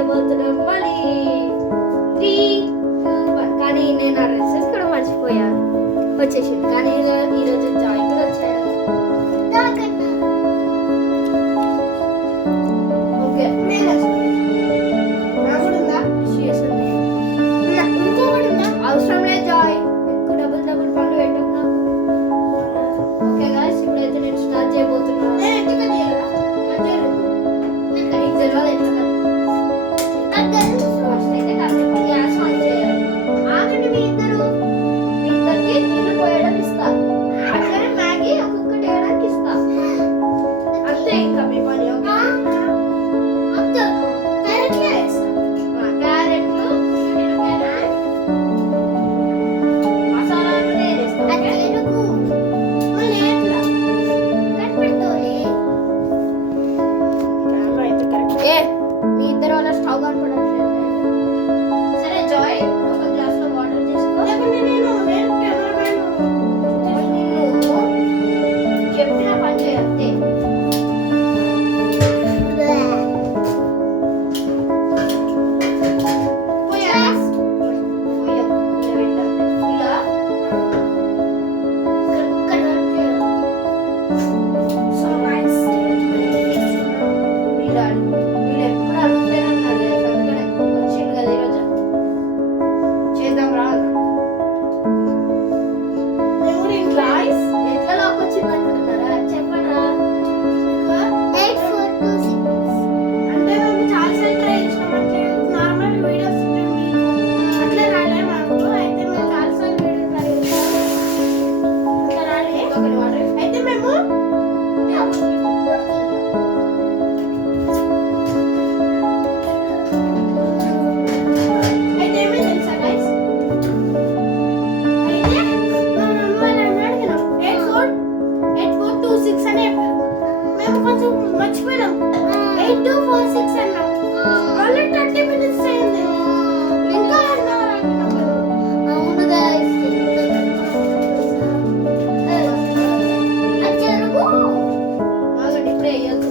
చేయబోతున్నాం మళ్ళీ 3, 2, 1. కానీ నేను ఆ డ్రెస్సెస్ కూడా మర్చిపోయాను వచ్చేసింది. కానీ ఈరోజు జాయ్ కూడా వచ్చాడు. ఓకే అవసరం లేదు జాయ్, ఎక్కువ డబుల్ పనులు పెట్టకు నాకు. ఓకే గాయ్స్, ఇప్పుడైతే నేను స్టార్ట్ చేయబోతున్నాను. నీకు తెలియదు ఎట్లా ఫస్ట్ అయితే కాసేపు గ్యాస్ ఆన్ చేయాలి. ఆగండి మీ ఇద్దరికి నీళ్ళు పోయడం ఇస్తా, అట్లనే మ్యాగీ ఒక్కొక్కటి వేయడానికి ఇస్తా. అంతే ఇంకా మీ పని. క్యారెట్లు మసాలాలు నేను ఇస్తాను. మీ ఇద్దరు వల్ల స్టవ్ కనపడట్లేదు. సరే జాయ్, ఒక గ్లాస్ లో వాటర్ తీసుకో. నువ్వు చెప్పిన పని చేయి అంతే. మర్చిపోయినాం 8246 అన్నాం. మళ్ళీ 30 minutes అయింది. ఇంకా అవును గైస్, ఇప్పుడే వేయద్దు.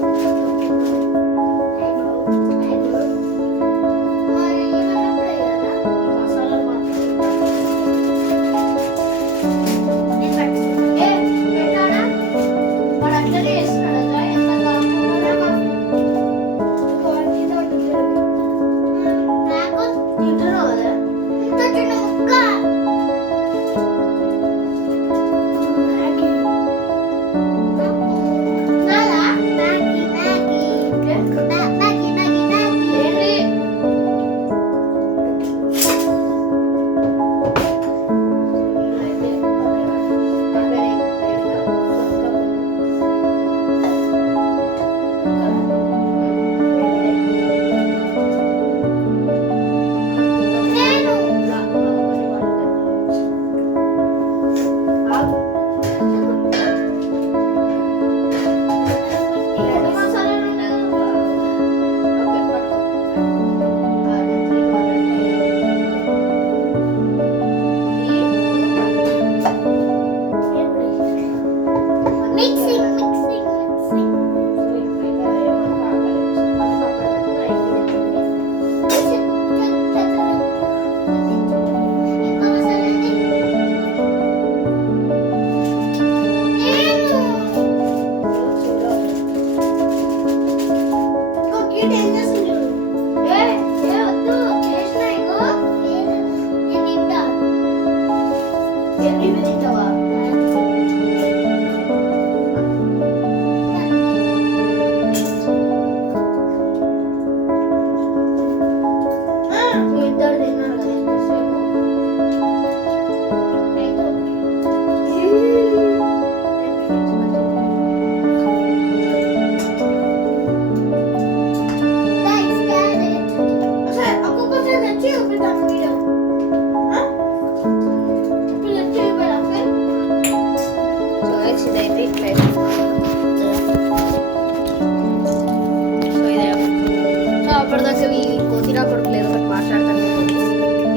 అప్పటిదాకా ఈ కోతిరా కొడుకులు ఏదో ఒకటి మాట్లాడతాను.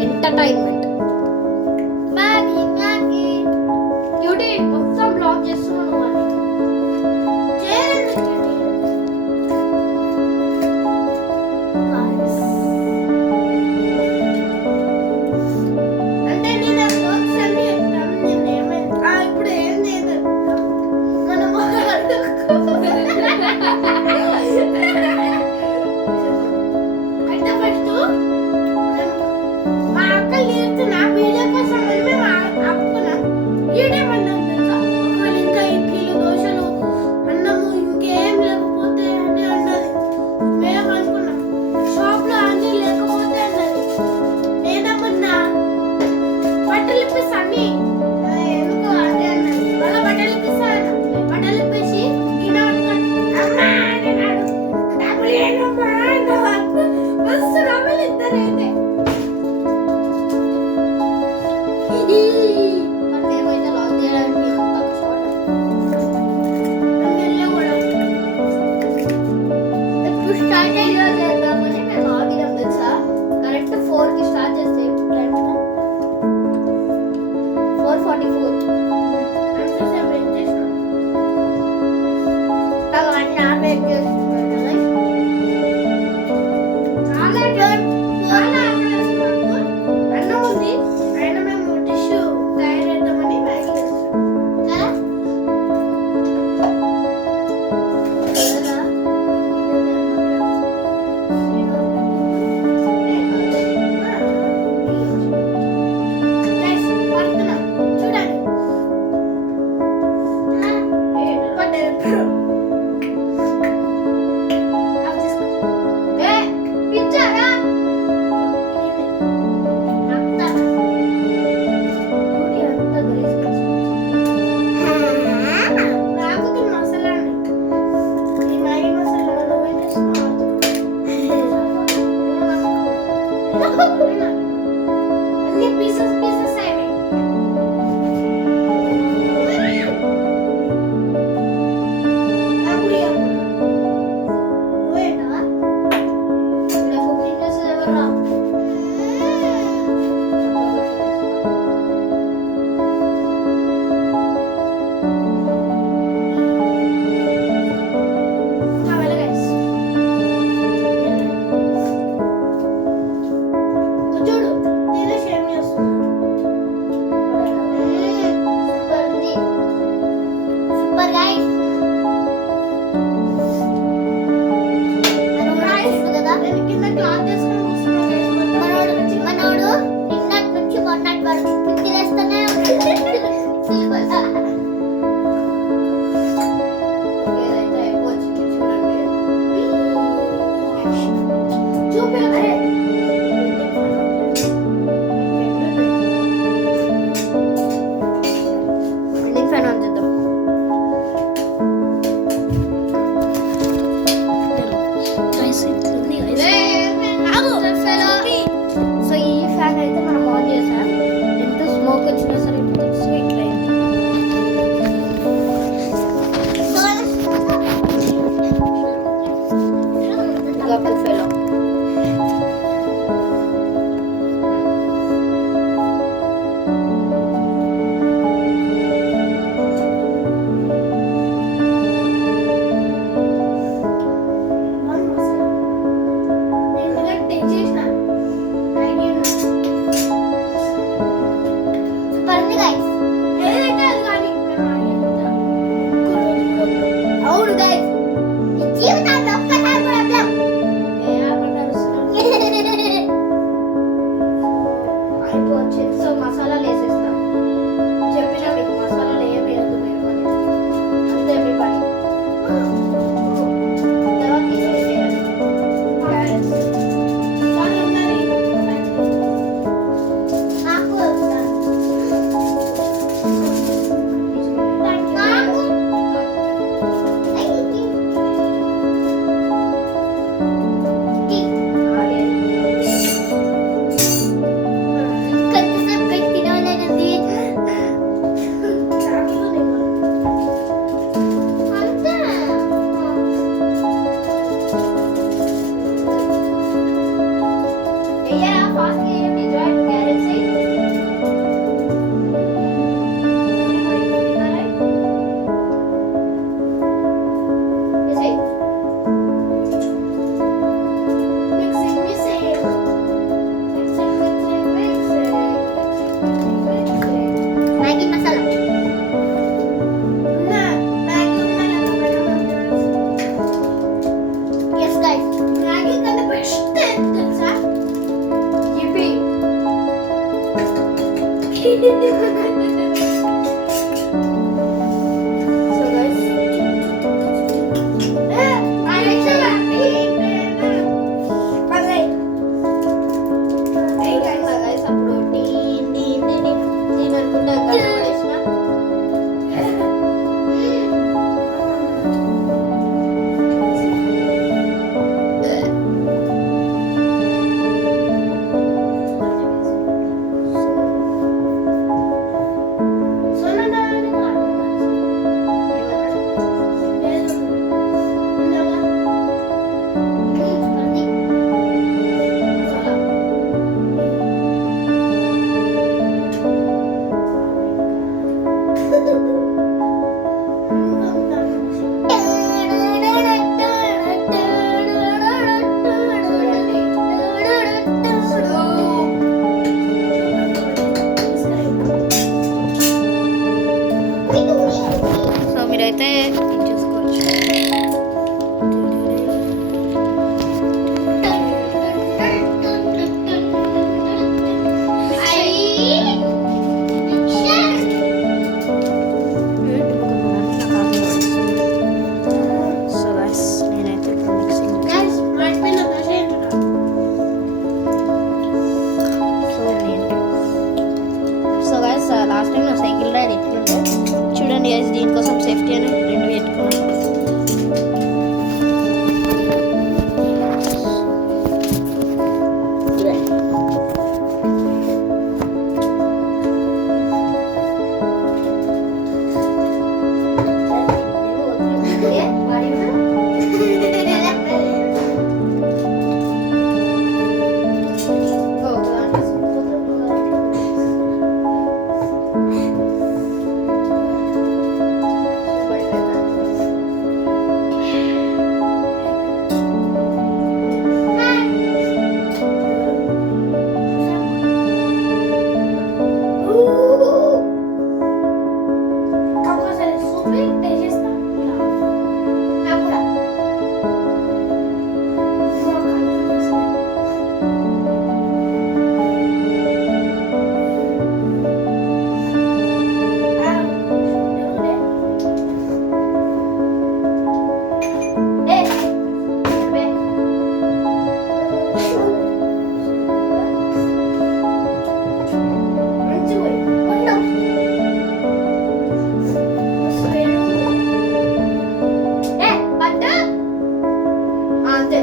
ఎంటర్టైన్మెంట్ క్యూటీ మొత్తం బ్లాక్ చేస్తున్నాను. ఎర్లీగా చేద్దామని మేము ఆగినాం తెలుసా. కరెక్ట్ 4కి స్టార్ట్ చేస్తే 4:44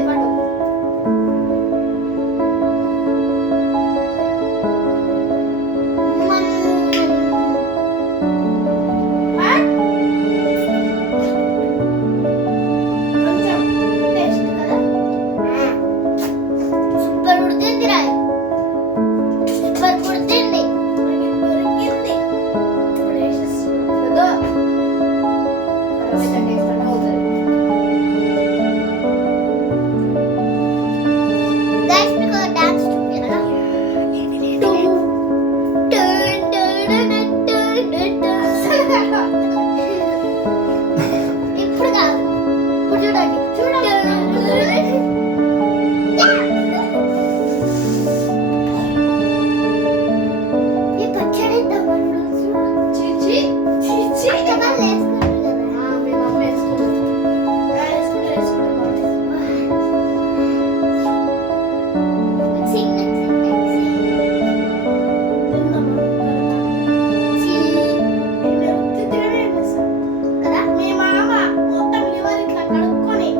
పట్టు. కొంచెం టేస్ట్ కదా. సూపర్ ఉడికింది రా, సూపర్ ఉడికింది. దొరికింది. ఇప్పుడు వేసేస్తున్నాం. వద్దు. తర్వాత టేస్ట్ అన్న అవుతుంది. గైస్ మీకు డాన్స్ చూపినా? ఇప్పుడు కాదు, ఇప్పుడు చూడండి ఈ పచ్చడి టమాటో చీచి చీచి. అక్కబాలు వేసుకుంటారు కదా. మీ మమ్మీ వేసుకుంటుంది. వేసుకుంటే మిక్సింగ్ కదా. మీ మామ మొత్తం లివర్ ఇట్లా కడుక్కొని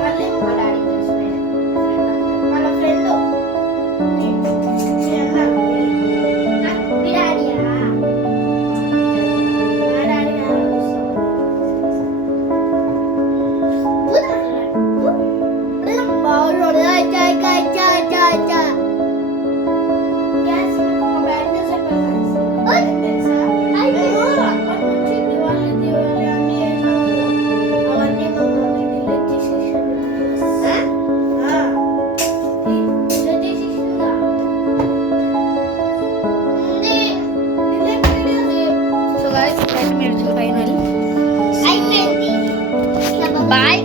మళ్ళీ మా డాడీకి తెలుసు వాళ్ళ ఫ్రెండ్ మీ డాడీయా? మా డాడీ గ్యాస్ మా బ్యాడ్ న్యూస్ తెలుసా? మేము అప్పటి నుంచి దివాళీ దివాళీ అన్ని చేసినాము. అవన్నీ మా మమ్మీ డిలీట్ చేసేసింది. డిలీట్ చేసేసిందా? Delete videos. So guys 10 minutes final అయిపోయింది. బాయ్